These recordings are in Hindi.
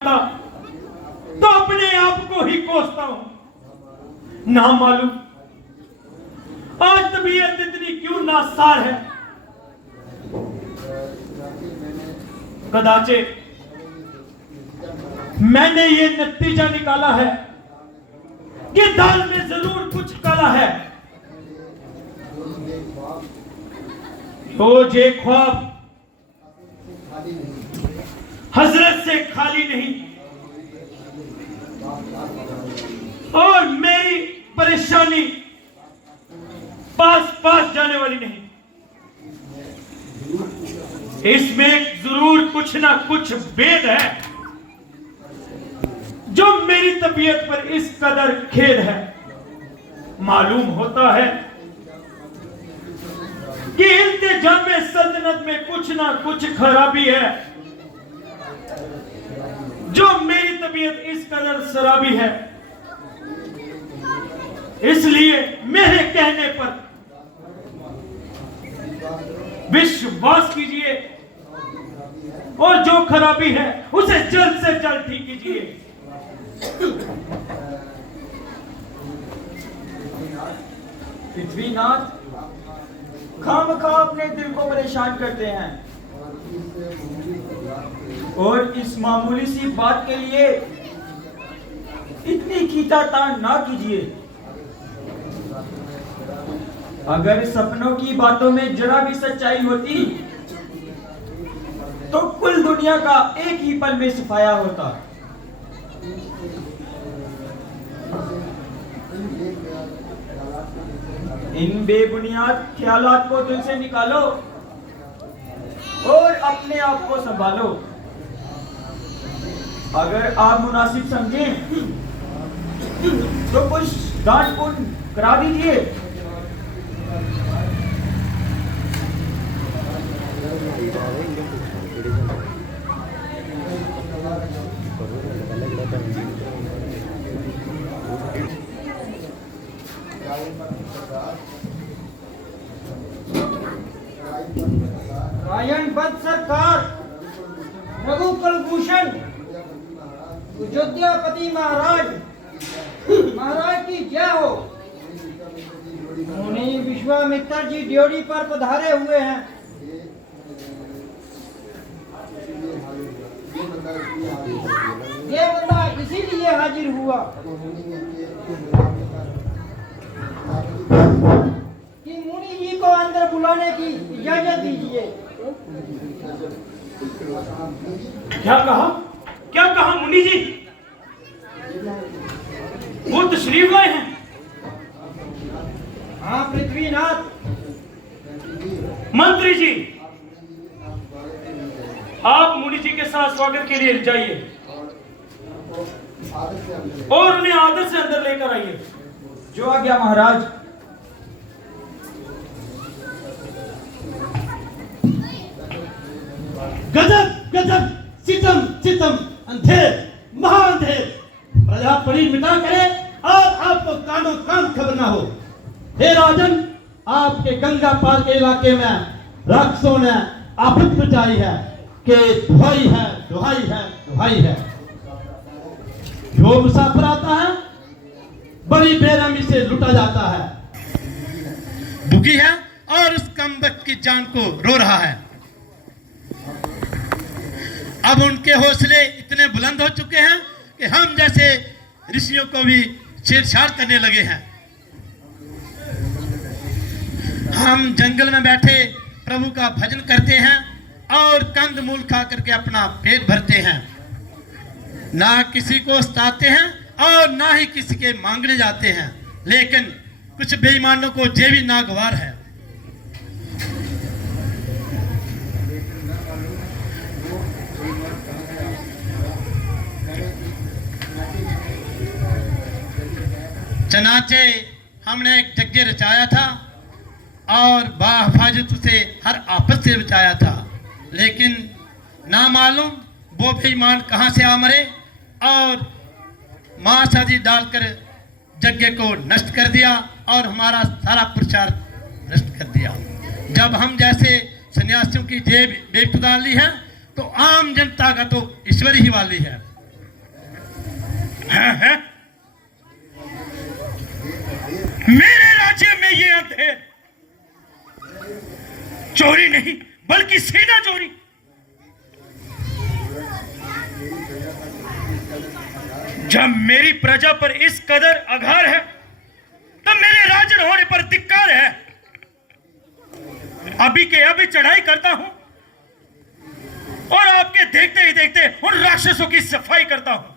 तो अपने आप को ही कोसता हूं। ना मालूम आज तबीयत इतनी क्यों नासार है। कदाचे मैंने ये नतीजा निकाला है कि दाल में जरूर कुछ काला है। रोज एक ख्वाब हजरत से खाली नहीं और मेरी परेशानी पास पास जाने वाली नहीं। इसमें जरूर कुछ ना कुछ भेद है जो मेरी तबीयत पर इस कदर खेद है। मालूम होता है कि इल्तिजाम सल्तनत में कुछ ना कुछ खराबी है जो मेरी तबीयत इस कदर शराबी है। इसलिए मेरे कहने पर विश्वास कीजिए और जो खराबी है उसे जल्द से जल्द ठीक कीजिए। पृथ्वीनाथ, खामखा अपने दिल को परेशान करते हैं और इस मामूली सी बात के लिए इतनी खींचातान ना कीजिए। अगर सपनों की बातों में जरा भी सच्चाई होती तो कुल दुनिया का एक ही पल में सफाया होता। इन बेबुनियाद ख्यालात को दिल से निकालो और अपने आप को संभालो। अगर आप मुनासिब समझें तो कुछ दान पुण्य करा दीजिए। रायन बद सरकार, रघुकुल भूषण, अयोध्यापति महाराज की जय हो। मुनि विश्वामित्र जी ड्योढ़ी पर पधारे हुए हैं। ये बंदा इसीलिए हाजिर हुआ कि मुनि जी को अंदर बुलाने की इजाजत दीजिए। क्या कहा मुनि जी? वो तशरीफ लाए हैं। हाँ पृथ्वीनाथ। मंत्री जी, आप मुनि जी के साथ स्वागत के लिए जाइए और उन्हें आदर से अंदर लेकर आइए। जो आज्ञा महाराज। गजब गजब, सितम सितम, अंधेर महाअंधेर, प्रजा पड़ी मिटा करे और आपको कानो कान खबर ना हो। हे राजन, आपके गंगा पार के इलाके में राक्षसों ने आफत मचाई है कि दुहाई है दुहाई है दुहाई है। जो मुसाफिर आता है बड़ी बेरहमी से लुटा जाता है। दुखी है और उस कमबख्त की जान को रो रहा है। अब उनके हौसले इतने बुलंद हो चुके हैं कि हम जैसे ऋषियों को भी छेड़छाड़ करने लगे हैं। हम जंगल में बैठे प्रभु का भजन करते हैं और कंद मूल खा करके अपना पेट भरते हैं। ना किसी को सताते हैं और ना ही किसी के मांगने जाते हैं, लेकिन कुछ बेईमानों को ये भी नागवार है। चनाचे हमने एक यज्ञ रचाया था और बाहिफाजत से हर आफत से बचाया था, लेकिन ना मालूम वो बेईमान कहाँ से आ मरे और मां शादी डालकर यज्ञ को नष्ट कर दिया और हमारा सारा प्रचार नष्ट कर दिया। जब हम जैसे सन्यासियों की जेब बेइफ्तेदार ली है तो आम जनता का तो ईश्वर ही वाली है। हैं? मेरे राज्य में ये अंधेर चोरी नहीं बल्कि सीधा चोरी। जब मेरी प्रजा पर इस कदर आघार है तब मेरे राजन होने पर धिक्कार है। अभी के अभी चढ़ाई करता हूं और आपके देखते ही देखते उन राक्षसों की सफाई करता हूं।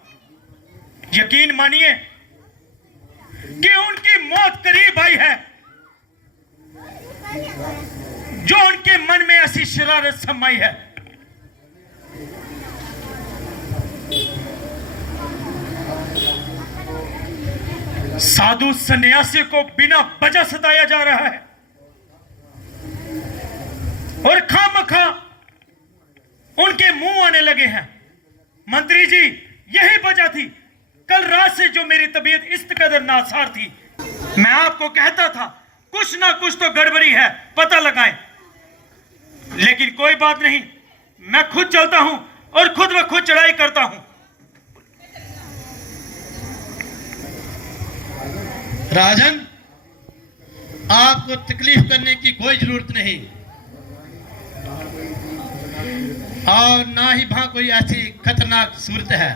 यकीन मानिए कि उनकी मौत करीब आई है। जो उनके मन में ऐसी शरारत समाई है। साधु सन्यासी को बिना वजह सताया जा रहा है और खामखा उनके मुंह आने लगे हैं। मंत्री जी, यही वजह थी कल रात से जो मेरी तबीयत इस कदर नासार थी। मैं आपको कहता था कुछ ना कुछ तो गड़बड़ी है, पता लगाएं। लेकिन कोई बात नहीं, मैं खुद चलता हूं और खुद ब खुद चढ़ाई करता हूं। राजन, आपको तकलीफ करने की कोई जरूरत नहीं और ना ही वहां कोई ऐसी खतरनाक सूरत है।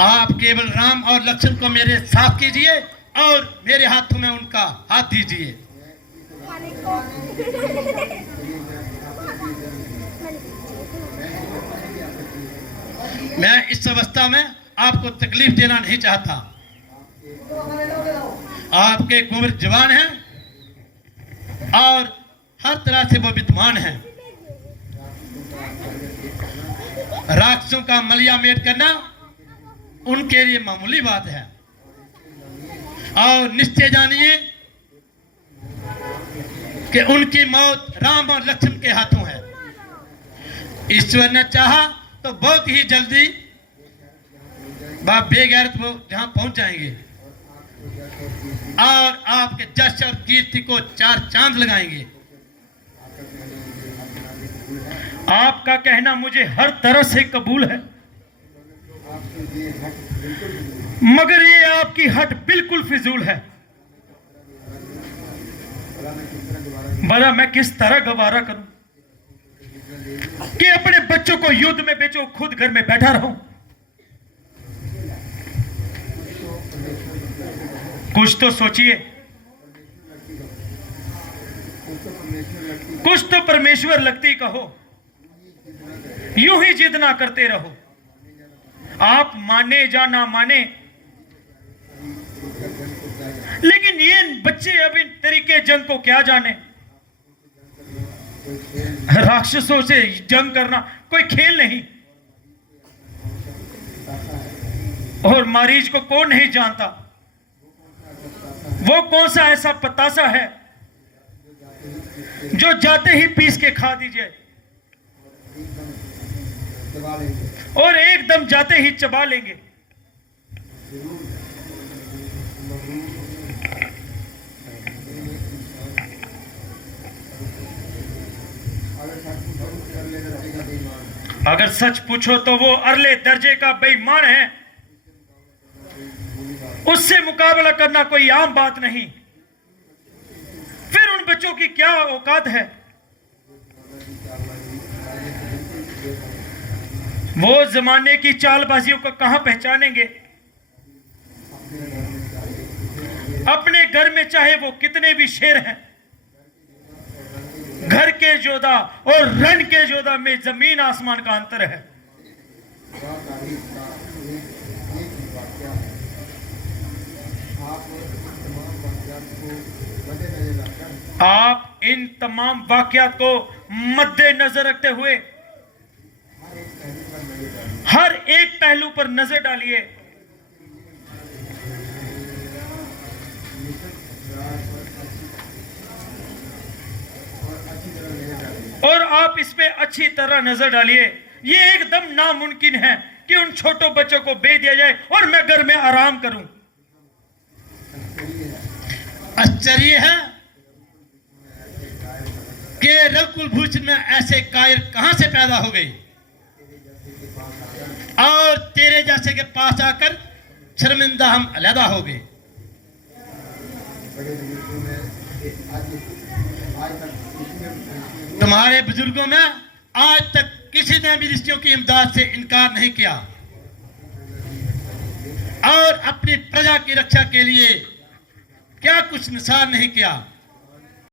आप केवल राम और लक्ष्मण को मेरे साथ कीजिए और मेरे हाथों में उनका हाथ दीजिए। मैं इस अवस्था में आपको तकलीफ देना नहीं चाहता। आपके कुंवर जवान हैं और हर तरह से वो विद्वान हैं। राक्षसों का मलिया मेट करना उनके लिए मामूली बात है और निश्चय जानिए कि उनकी मौत राम और लक्ष्मण के हाथों है। ईश्वर ने चाहा तो बहुत ही जल्दी बाप बेगैरत वो जहां पहुंच जाएंगे और आपके जश और कीर्ति को चार चांद लगाएंगे। आपका कहना मुझे हर तरह से कबूल है, मगर ये आपकी हट बिल्कुल फिजूल है। भला मैं किस तरह गवारा करूं कि अपने बच्चों को युद्ध में बेचो, खुद घर में बैठा रहूं। कुछ तो सोचिए, कुछ तो परमेश्वर लगती कहो। यूं ही जिद ना करते रहो। आप माने या ना माने, लेकिन ये बच्चे अब इन तरीके जंग को क्या जाने। राक्षसों से जंग करना कोई खेल नहीं। और मारीच को कौन नहीं जानता। वो कौन सा ऐसा पतासा है जो जाते ही पीस के खा दीजिए और एकदम जाते ही चबा लेंगे। अगर सच पूछो तो वो अरले दर्जे का बेईमान है। उससे मुकाबला करना कोई आम बात नहीं। फिर उन बच्चों की क्या औकात है। वो जमाने की चालबाजियों को कहां पहचानेंगे। अपने घर में चाहे वो कितने भी शेर हैं, घर के जोधा और रण के जोधा में जमीन आसमान का अंतर है। आप इन तमाम वाकयात को मद्देनजर रखते हुए हर एक पहलू पर नजर डालिए। और आप इस पे अच्छी तरह नजर डालिए। ये एकदम नामुमकिन है कि उन छोटों बच्चों को बेच दिया जाए और मैं घर में आराम करूं। आश्चर्य है कि रघुकुलभूषण में ऐसे कायर कहां से पैदा हो गई और तेरे बादशाह के पास आकर शर्मिंदा हम अलहदा हो गए। तुम्हारे बुजुर्गों में आज तक किसी ने भी रिश्तियों की इमदाद से इनकार नहीं किया और अपनी प्रजा की रक्षा के लिए क्या कुछ निसार नहीं किया।